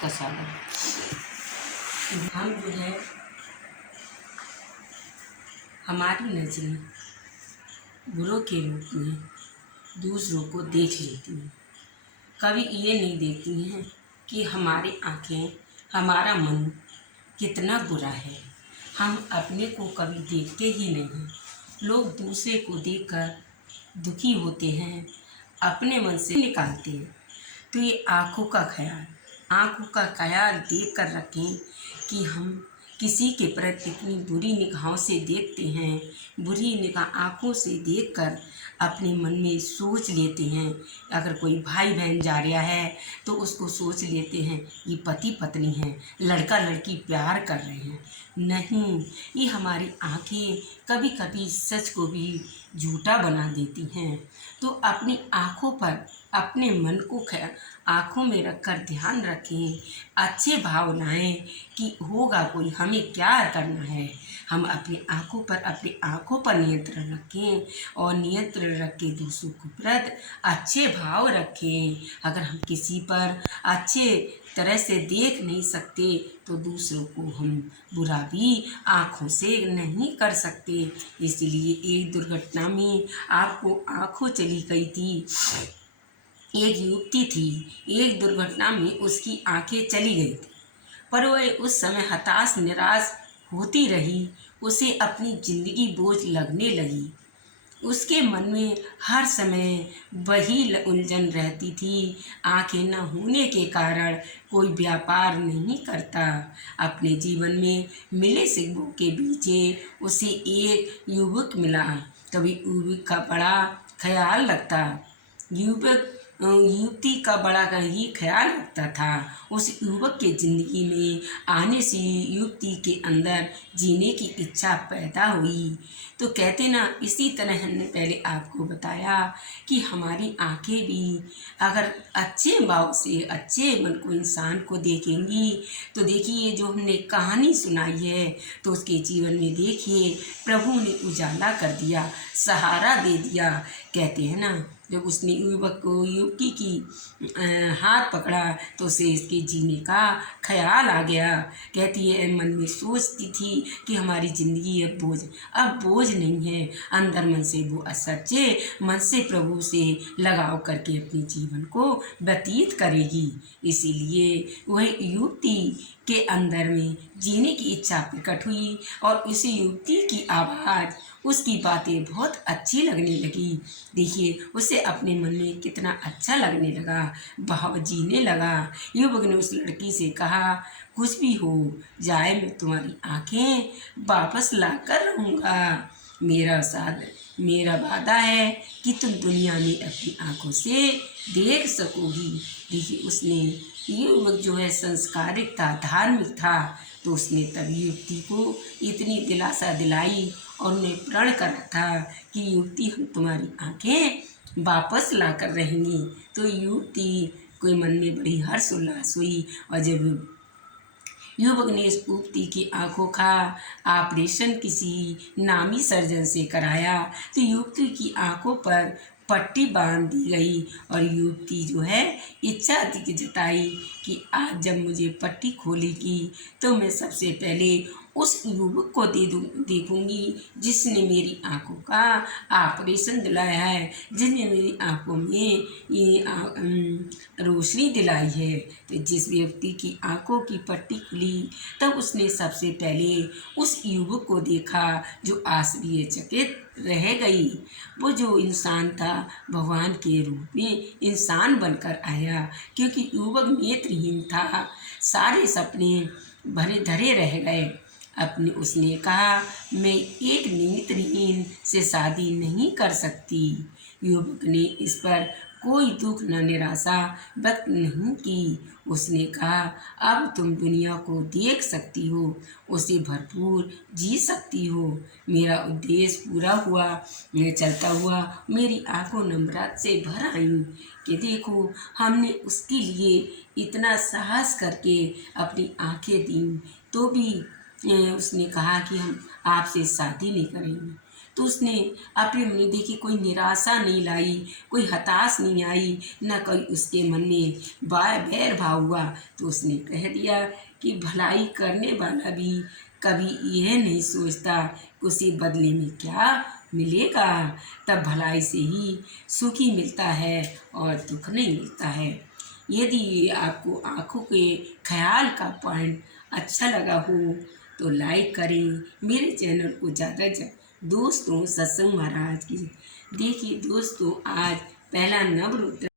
कसा लगा। हम जो है हमारी नज़रें बुरों के रूप में दूसरों को देख लेती हैं, कभी ये नहीं देखती हैं कि हमारी आँखें, हमारा मन कितना बुरा है। हम अपने को कभी देखते ही नहीं हैं। लोग दूसरे को देखकर दुखी होते हैं, अपने मन से निकालते हैं। तो ये आँखों का ख्याल देख कर रखें कि हम किसी के प्रति इतनी बुरी निगाहों से देखते हैं, बुरी निगाह आँखों से देखकर अपने मन में सोच लेते हैं। अगर कोई भाई बहन जा रहा है तो उसको सोच लेते हैं ये पति पत्नी हैं, लड़का लड़की प्यार कर रहे हैं। नहीं, ये हमारी आँखें कभी कभी सच को भी झूठा बना देती हैं। तो अपनी आँखों पर, अपने मन को आँखों में रखकर ध्यान रखें, अच्छे भाव लाएं कि होगा कोई, हमें क्या करना है। हम अपनी आँखों पर नियंत्रण रखें और नियंत्रण रख के दूसरों को प्रति अच्छे भाव रखें। अगर हम किसी पर अच्छे तरह से देख नहीं सकते तो दूसरों को हम बुरा भी आँखों से नहीं कर सकते। इसलिए एक दुर्घटना में आपको आँखों चली गई थी। एक युवती थी, एक दुर्घटना में उसकी आँखें चली गई थी, पर वह उस समय हताश निराश होती रही। उसे अपनी जिंदगी बोझ लगने लगी। उसके मन में हर समय वही उलझन रहती थी। आँखें न होने के कारण कोई व्यापार नहीं करता। अपने जीवन में मिले सिक्कों के बीच उसे एक युवक मिला। कभी युवक का बड़ा ख्याल रखता, युवती का बड़ा ही ख्याल रखता था। उस युवक के ज़िंदगी में आने से युवती के अंदर जीने की इच्छा पैदा हुई। तो कहते ना, इसी तरह हमने पहले आपको बताया कि हमारी आँखें भी अगर अच्छे भाव से, अच्छे मन को, इंसान को देखेंगी तो देखिए जो हमने कहानी सुनाई है तो उसके जीवन में देखिए प्रभु ने उजाला कर दिया, सहारा दे दिया। कहते हैं ना, जब उसने युवकी की हाथ पकड़ा तो उसे इसके जीने का ख्याल आ गया। कहती है मन में सोचती थी कि हमारी ज़िंदगी अब बोझ नहीं है। अंदर मन से वो सच्चे मन से प्रभु से लगाव करके अपने जीवन को व्यतीत करेगी। इसीलिए वह युवती के अंदर में जीने की इच्छा प्रकट हुई और उस युवती की आवाज़, उसकी बातें बहुत अच्छी लगने लगी। देखिए उसे अपने मन में कितना अच्छा लगने लगा, भाव जीने लगा। युवक ने उस लड़की से कहा, कुछ भी हो जाए मैं तुम्हारी आँखें वापस ला कर रहूँगा। मेरा वादा है कि तुम दुनिया में अपनी आँखों से देख सकोगी। देखिए उसने, युवक जो है संस्कारिक था, धार्मिक था, तो उसने तभी युवती को इतनी दिलासा दिलाई और उन्हें प्रण करा था कि युवती हम तुम्हारी आँखें वापस ला कर रहेंगी। तो युवती के मन में बड़ी हर्ष उल्लास हुई और जब युवक ने इस युवती की आँखों का ऑपरेशन किसी नामी सर्जन से कराया तो युवती की आँखों पर पट्टी बांध दी गई और युवती जो है इच्छा जताई कि आज जब मुझे पट्टी खोलेगी तो मैं सबसे पहले उस युवक को देखूंगी जिसने मेरी आँखों का ऑपरेशन दिलाया है, जिसने मेरी आँखों में ये रोशनी दिलाई है। तो जिस व्यक्ति की आँखों की पट्टी खुली तब उसने सबसे पहले उस युवक को देखा जो आश्चर्यचकित रह गई। वो जो इंसान था भगवान के रूप में इंसान बनकर आया, क्योंकि युवक नेत्रहीन था, सारे सपने भरे धरे रह गए। उसने कहा, मैं एक नेत्रहीन से शादी नहीं कर सकती। युवक ने इस पर कोई दुख न निराशा व्यक्त नहीं की। उसने कहा, अब तुम दुनिया को देख सकती हो, उसे भरपूर जी सकती हो। मेरा उद्देश्य पूरा हुआ। मैं चलता हुआ मेरी आंखों नम्रता से भर आई कि देखो हमने उसके लिए इतना साहस करके अपनी आंखें दी, तो भी उसने कहा कि हम आपसे शादी नहीं करेंगे। तो उसने अपने मन में देखी कोई निराशा नहीं लाई, कोई हताश नहीं आई, न कोई उसके मन में बैर भाव हुआ। तो उसने कह दिया कि भलाई करने वाला भी कभी यह नहीं सोचता कि उसे बदले में क्या मिलेगा। तब भलाई से ही सुखी मिलता है और दुख नहीं मिलता है। यदि आपको आँखों के ख्याल का पॉइंट अच्छा लगा हो तो लाइक करें, मेरे चैनल को ज़्यादा दोस्तों सत्संग महाराज की। देखिए दोस्तों, आज पहला नवरुद्र